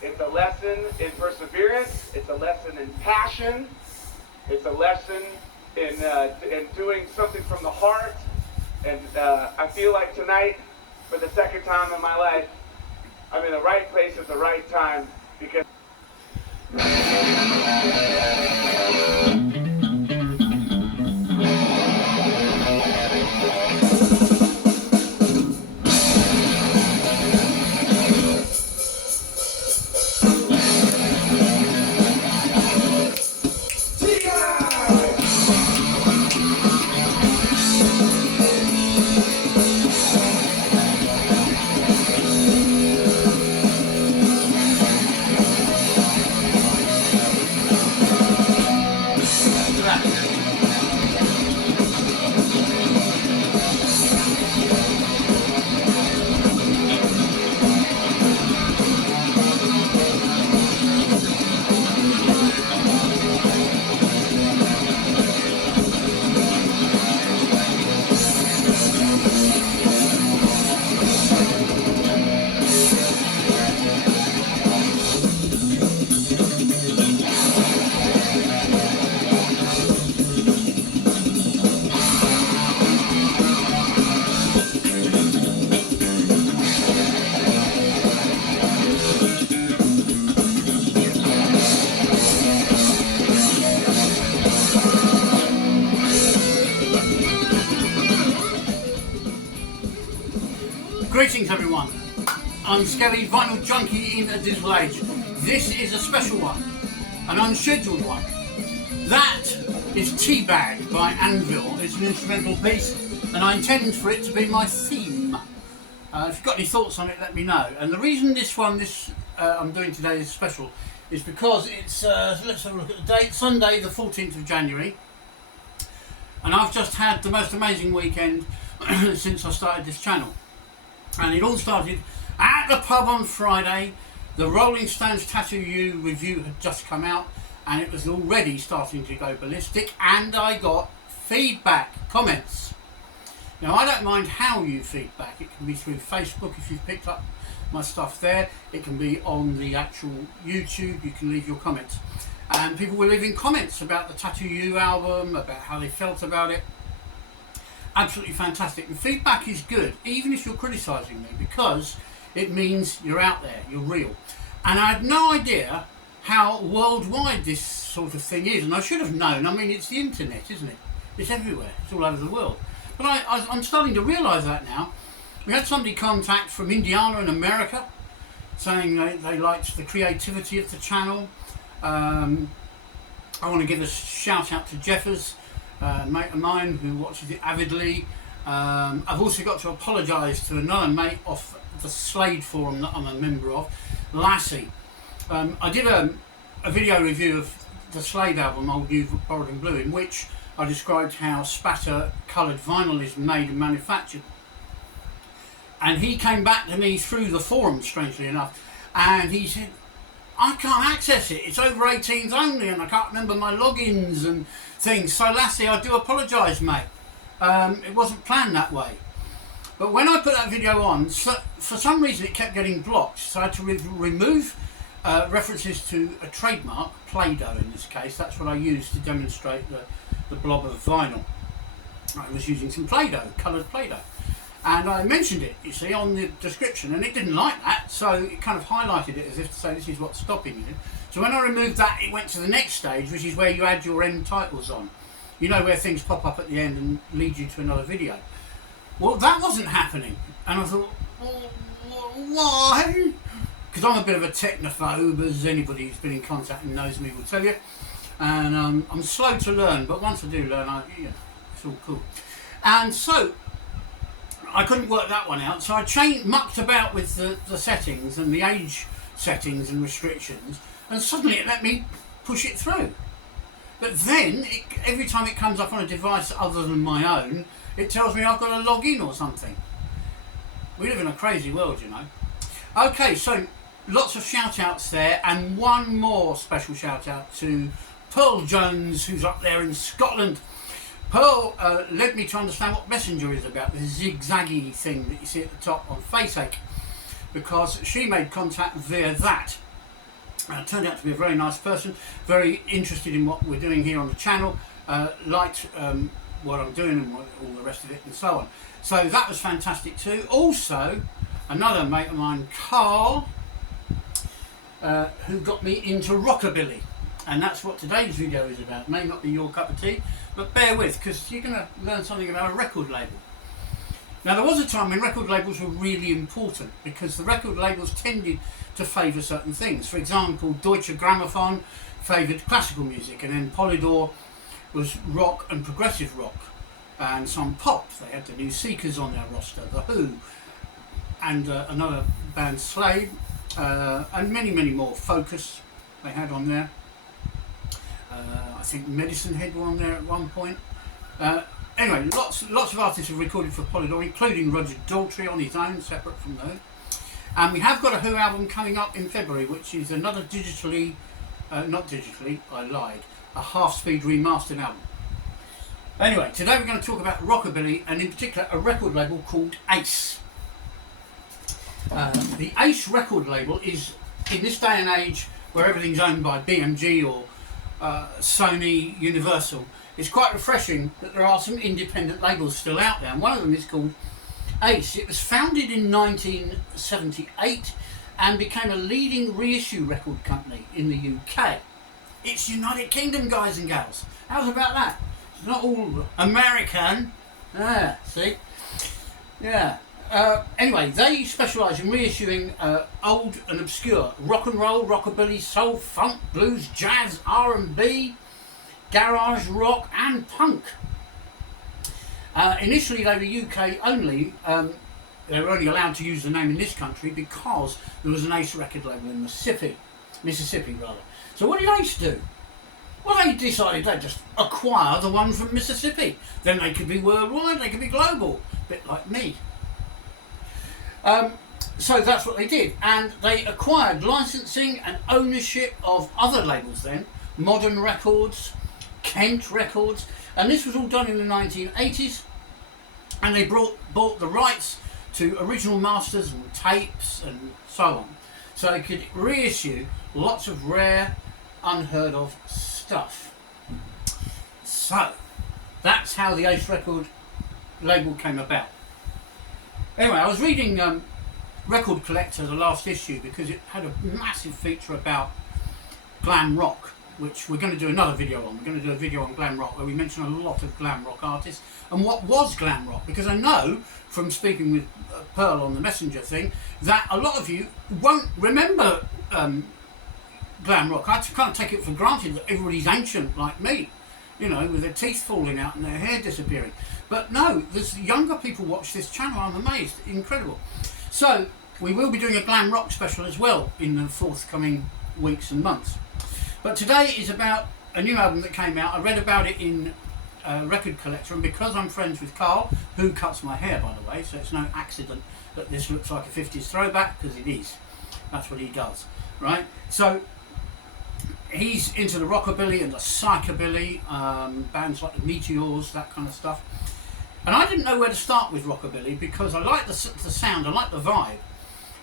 It's a lesson in perseverance. It's a lesson in passion. It's a lesson in doing something from the heart. And I feel like tonight, for the second time in my life, I'm in the right place at the right time because... Greetings everyone, I'm Skelly, Vinyl Junkie in a Digital Age. This is a special one, an unscheduled one. That is Teabag by Anvil. It's an instrumental piece and I intend for it to be my theme. If you've got any thoughts on it, let me know. And the reason I'm doing today is special is because it's, let's have a look at the date, Sunday the 14th of January. And I've just had the most amazing weekend since I started this channel. And it all started at the pub on Friday. The Rolling Stones Tattoo You review had just come out and it was already starting to go ballistic, and I got feedback, comments. Now I don't mind how you feedback. It can be through Facebook if you've picked up my stuff there. It can be on the actual YouTube. You can leave your comments. And people were leaving comments about the Tattoo You album, about how they felt about it. Absolutely fantastic. And feedback is good, even if you're criticising me, because it means you're out there, you're real. And I had no idea how worldwide this sort of thing is, and I should have known. I mean, it's the internet, isn't it? It's everywhere, it's all over the world. But I'm starting to realise that now. We had somebody contact from Indiana in America saying they liked the creativity of the channel. I want to give a shout out to Jeffers, mate of mine who watches it avidly. I've also got to apologise to another mate off the Slade forum that I'm a member of, Lassie. I did a video review of the Slade album, Old New Borrowed and Blue, in which I described how spatter coloured vinyl is made and manufactured. And he came back to me through the forum, strangely enough, and he said, I can't access it, it's over 18s only and I can't remember my logins and things. So Lassie, I do apologise, mate. It wasn't planned that way. But when I put that video on, for some reason it kept getting blocked, so I had to remove references to a trademark, Play-Doh in this case. That's what I used to demonstrate the blob of vinyl. I was using some Play-Doh, coloured Play-Doh. And I mentioned it, you see, on the description, and it didn't like that, so it kind of highlighted it as if to say this is what's stopping you. So when I removed that, it went to the next stage, which is where you add your end titles on. You know, where things pop up at the end and lead you to another video. Well, that wasn't happening, and I thought, well, why? Because I'm a bit of a technophobe, as anybody who's been in contact and knows me will tell you. And I'm slow to learn, but once I do learn, it's all cool. And so I couldn't work that one out, so I mucked about with the settings and the age settings and restrictions, and suddenly it let me push it through. But then, every time it comes up on a device other than my own, it tells me I've got to log in or something. We live in a crazy world, you know. Okay, so lots of shout outs there, and one more special shout out to Pearl Jones, who's up there in Scotland. Pearl led me to understand what Messenger is about, the zigzaggy thing that you see at the top on Faceache, because she made contact via that. Turned out to be a very nice person, very interested in what we're doing here on the channel, liked what I'm doing and all the rest of it and so on. So that was fantastic too. Also, another mate of mine, Carl, who got me into rockabilly. And that's what today's video is about. May not be your cup of tea, but bear with, because you're going to learn something about a record label. Now, there was a time when record labels were really important because the record labels tended to favour certain things. For example, Deutsche Grammophon favoured classical music, and then Polydor was rock and progressive rock, and some pop. They had the New Seekers on their roster, The Who, and another band, Slade, and many, many more. Focus they had on there. I think Medicine Head were on there at one point. Anyway, lots of artists have recorded for Polydor, including Roger Daltrey on his own, separate from The Who. And we have got a Who album coming up in February, which is another digitally, not digitally, I lied, a half-speed remastered album. Anyway, today we're going to talk about rockabilly, and in particular a record label called ACE. The ACE record label is, in this day and age, where everything's owned by BMG or Sony, Universal, it's quite refreshing that there are some independent labels still out there, and one of them is called ACE. It was founded in 1978 and became a leading reissue record company in the UK. It's United Kingdom, guys and gals. How's about that? It's not all American. See? Yeah. Anyway, they specialise in reissuing old and obscure rock and roll, rockabilly, soul, funk, blues, jazz, R&B, garage rock and punk. Initially they were UK only. They were only allowed to use the name in this country because there was an ACE record label in Mississippi. So what did ACE do? Well, they decided they'd just acquire the one from Mississippi. Then they could be worldwide, they could be global, a bit like me. So that's what they did, and they acquired licensing and ownership of other labels then, Modern Records, Kent Records, and this was all done in the 1980s, and they bought the rights to original masters and tapes and so on, so they could reissue lots of rare, unheard of stuff. So that's how the ACE record label came about. Anyway, I was reading Record Collector, the last issue, because it had a massive feature about glam rock, which we're going to do another video on. We're going to do a video on glam rock where we mention a lot of glam rock artists and what was glam rock, because I know from speaking with Pearl on the Messenger thing that a lot of you won't remember glam rock. I kind of take it for granted that everybody's ancient like me, you know, with their teeth falling out and their hair disappearing. But no, there's younger people watch this channel. I'm amazed. Incredible. So we will be doing a glam rock special as well in the forthcoming weeks and months. But today is about a new album that came out. I read about it in Record Collector, and because I'm friends with Carl, who cuts my hair by the way, so it's no accident that this looks like a 50s throwback, because it is. That's what he does, right? So he's into the rockabilly and the psychobilly, bands like the Meteors, that kind of stuff. And I didn't know where to start with rockabilly because I like the sound, I like the vibe.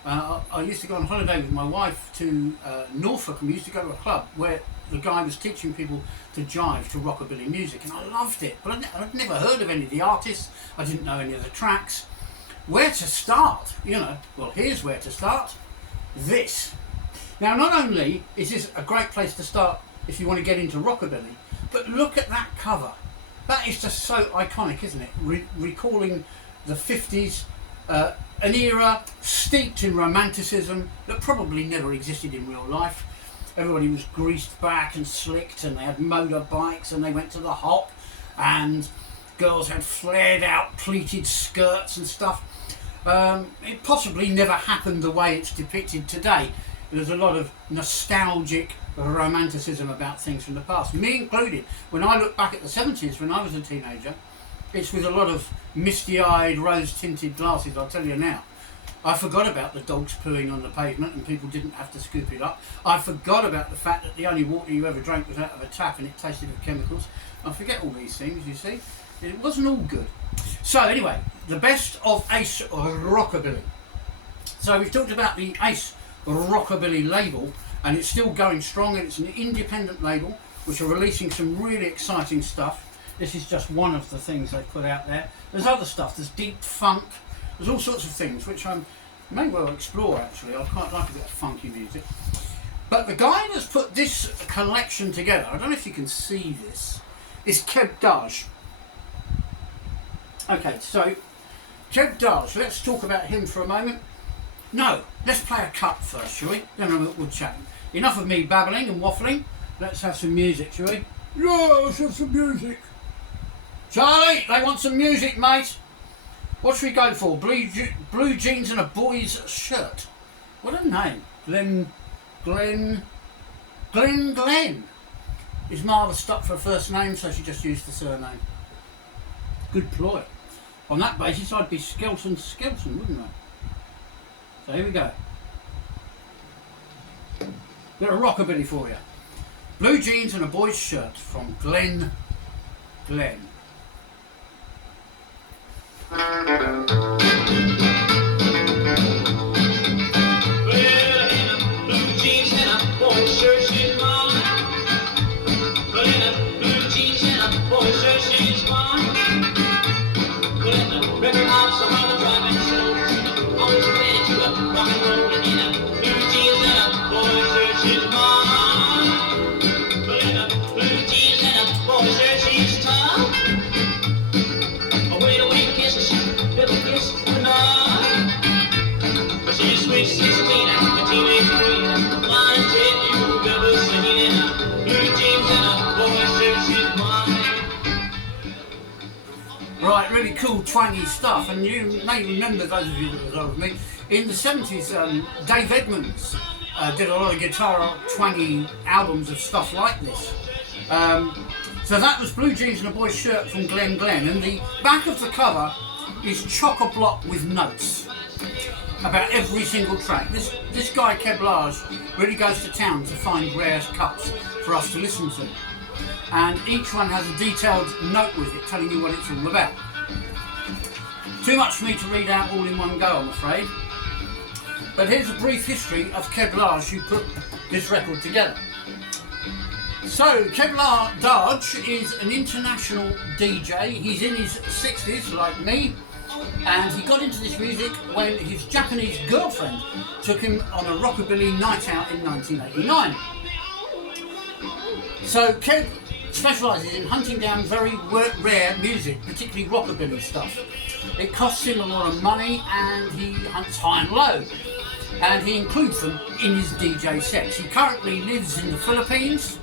I used to go on holiday with my wife to Norfolk, and we used to go to a club where the guy was teaching people to jive to rockabilly music, and I loved it. But I'd never heard of any of the artists. I didn't know any of the tracks. Where to start? You know, well, here's where to start. This. Now, not only is this a great place to start if you want to get into rockabilly, but look at that cover. That is just so iconic, isn't it? Recalling the 50s, an era steeped in romanticism that probably never existed in real life. Everybody was greased back and slicked, and they had motorbikes, and they went to the hop, and girls had flared out pleated skirts and stuff. It possibly never happened the way it's depicted today. There's a lot of nostalgic romanticism about things from the past, me included. When I look back at the 70s, when I was a teenager, it's with a lot of misty-eyed, rose-tinted glasses, I'll tell you now. I forgot about the dogs pooing on the pavement and people didn't have to scoop it up. I forgot about the fact that the only water you ever drank was out of a tap and it tasted of chemicals. I forget all these things, you see. It wasn't all good. So anyway, the best of ACE Rockabilly. So we've talked about the ACE Rockabilly label, and it's still going strong, and it's an independent label which are releasing some really exciting stuff. This is just one of the things they put out there. There's other stuff, there's deep funk, there's all sorts of things which I may well explore actually. I quite like a bit of funky music. But the guy that's put this collection together, I don't know if you can see this, is KEB DARGE. Okay, so KEB DARGE, let's talk about him for a moment. No, let's play a cut first, shall we? Then we'll chat. Enough of me babbling and waffling. Let's have some music, shall we? Yeah, let's have some music. Charlie, they want some music, mate. What should we go for? Blue jeans and a boy's shirt. What a name. Glenn. Is Marva stuck for a first name, so she just used the surname. Good ploy. On that basis, I'd be Skelton, wouldn't I? So here we go. Bit of rockabilly for you. Blue jeans and a boy's shirt from Glenn. Right, really cool twangy stuff, and you may remember, those of you that were with me, in the 70s Dave Edmunds did a lot of guitar twangy albums of stuff like this. So that was Blue Jeans and a Boy's Shirt from Glenn, and the back of the cover is chock-a-block with notes about every single track. This guy KEB DARGE really goes to town to find rare cuts for us to listen to, and each one has a detailed note with it telling you what it's all about. Too much for me to read out all in one go, I'm afraid, but here's a brief history of KEB DARGE, who put this record together. So, KEB DARGE is an international DJ. He's in his 60s like me, and he got into this music when his Japanese girlfriend took him on a rockabilly night out in 1989. So KEB specialises in hunting down very rare music, particularly rockabilly stuff. It costs him a lot of money, and he hunts high and low, and he includes them in his DJ sets. He currently lives in the Philippines,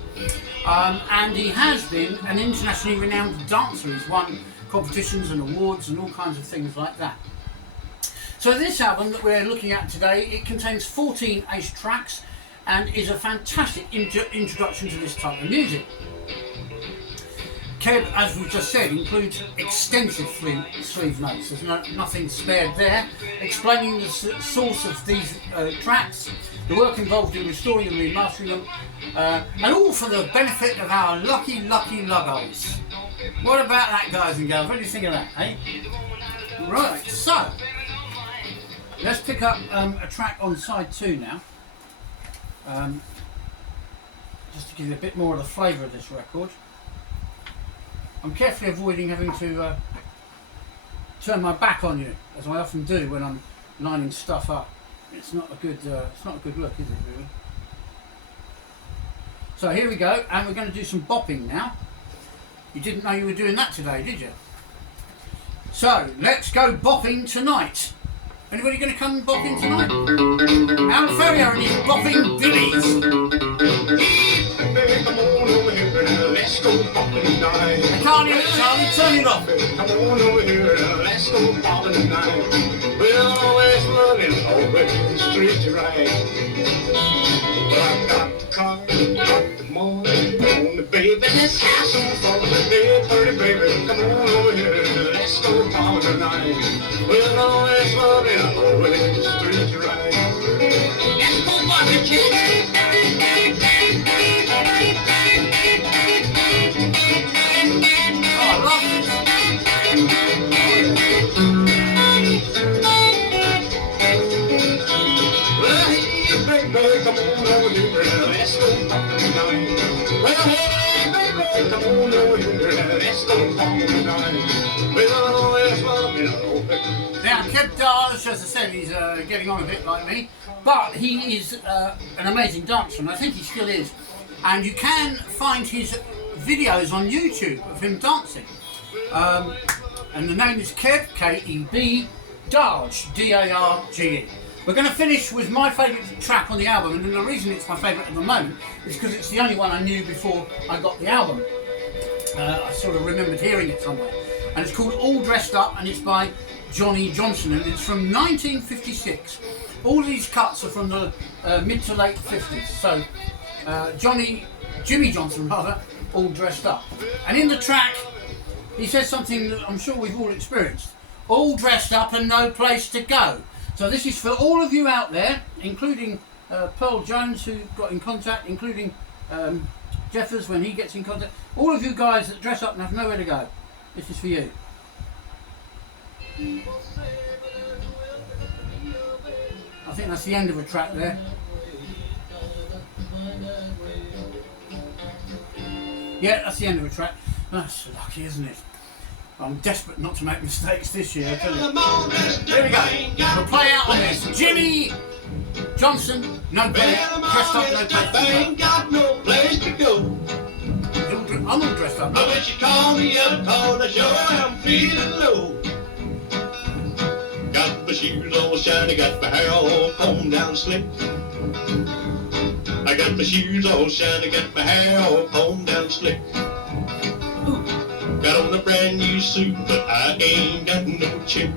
and he has been an internationally renowned dancer. He's won competitions and awards and all kinds of things like that. So this album that we're looking at today, it contains 14 ACE tracks and is a fantastic introduction to this type of music. KEB, as we've just said, includes extensive sleeve notes. There's nothing spared there, explaining the source of these tracks, the work involved in restoring and remastering them, and all for the benefit of our lucky luggos. What about that, guys and girls? What do you think of that, eh? Right, so let's pick up a track on side 2 now, just to give you a bit more of the flavour of this record. I'm carefully avoiding having to turn my back on you, as I often do when I'm lining stuff up. It's not a good look, is it, really? So here we go, and we're going to do some bopping now. You didn't know you were doing that today, did you? So let's go bopping tonight. Anybody going to come bopping tonight? Al Ferrier and his bopping billies. Come on over here, let's go bopping tonight. I can't hear it, Charlie. Turn it off. Come on over here, let's go bopping tonight. We'll always running over the street right. Well, I got the car, got the money, on the baby. Let's have some fun with me, pretty baby. Come on over here, let's go bopping tonight. We'll always running over the street right. Let's go bopping, kids. Come on over here, so long tonight. Well, West London, Now, Keb Darge, as I said, he's getting on a bit like me, but he is an amazing dancer, and I think he still is. And you can find his videos on YouTube of him dancing. And the name is Keb, K-E-B, Darge, D-A-R-G-E. We're going to finish with my favourite track on the album, and the reason it's my favourite at the moment is because it's the only one I knew before I got the album. I sort of remembered hearing it somewhere. And it's called All Dressed Up, and it's by Johnny Johnson, and it's from 1956. All these cuts are from the mid to late 50s. So Jimmy Johnson rather, All Dressed Up. And in the track, he says something that I'm sure we've all experienced. All dressed up and no place to go. So this is for all of you out there, including Pearl Jones, who got in contact, including Jeffers when he gets in contact. All of you guys that dress up and have nowhere to go. This is for you. I think that's the end of a track there. Yeah, that's the end of a track. That's lucky, isn't it? I'm desperate not to make mistakes this year, I tell you. Here we go. We'll play out on this. Jimmy Johnson, no place, dressed up, no place to go. I'm all dressed up. I wish you called me up, cause I sure am feeling low. Got my shoes all shiny, got my hair all combed down slick. I got my shoes all shiny, got my hair all combed down slick. Got on a brand new suit, but I ain't got no chick.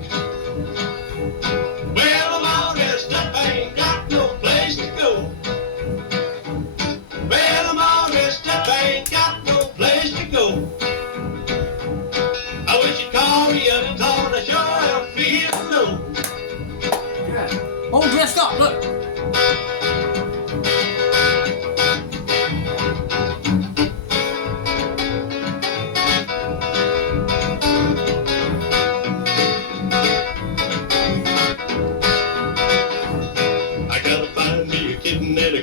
Well, I'm all dressed up, I ain't got no place to go. Well, I'm all dressed up, I ain't got no place to go. I wish you'd call me up, cause I sure am feeling low. Yeah. All dressed up, look.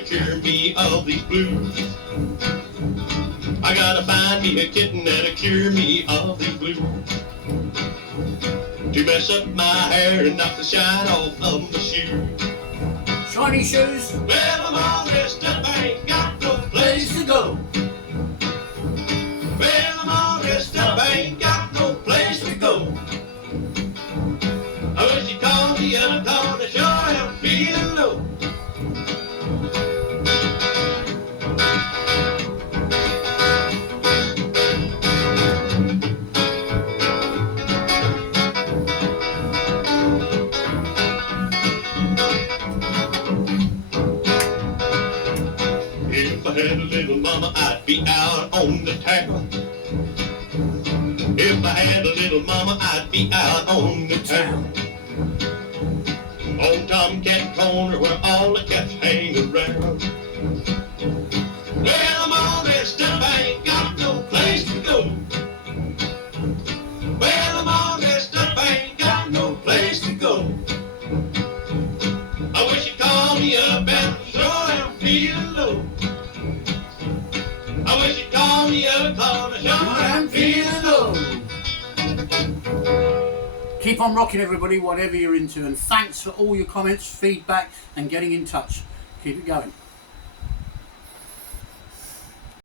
Cure me of these blues. I gotta find me a kitten that'll cure me of these blues. To mess up my hair and knock the shine off of my shoes. Shiny shoes. Well, I'm all dressed up, I ain't got no place to go. Well, I'm all dressed up, I ain't got no place to go. I wish you'd call me up, cause I sure am feeling low. If I had a little mama, I'd be out on the town. If I had a little mama, I'd be out on the town. On Tomcat Corner where all the cats hang around. Well, I'm all dressed up, I ain't got no place to go. Well, I'm all dressed up, I ain't got no place to go. I wish you'd call me up and sure I'm feeling low. I wish you'd call me up, cause I sure am feeling low. Keep on rocking, everybody, whatever you're into, and thanks for all your comments, feedback, and getting in touch. Keep it going.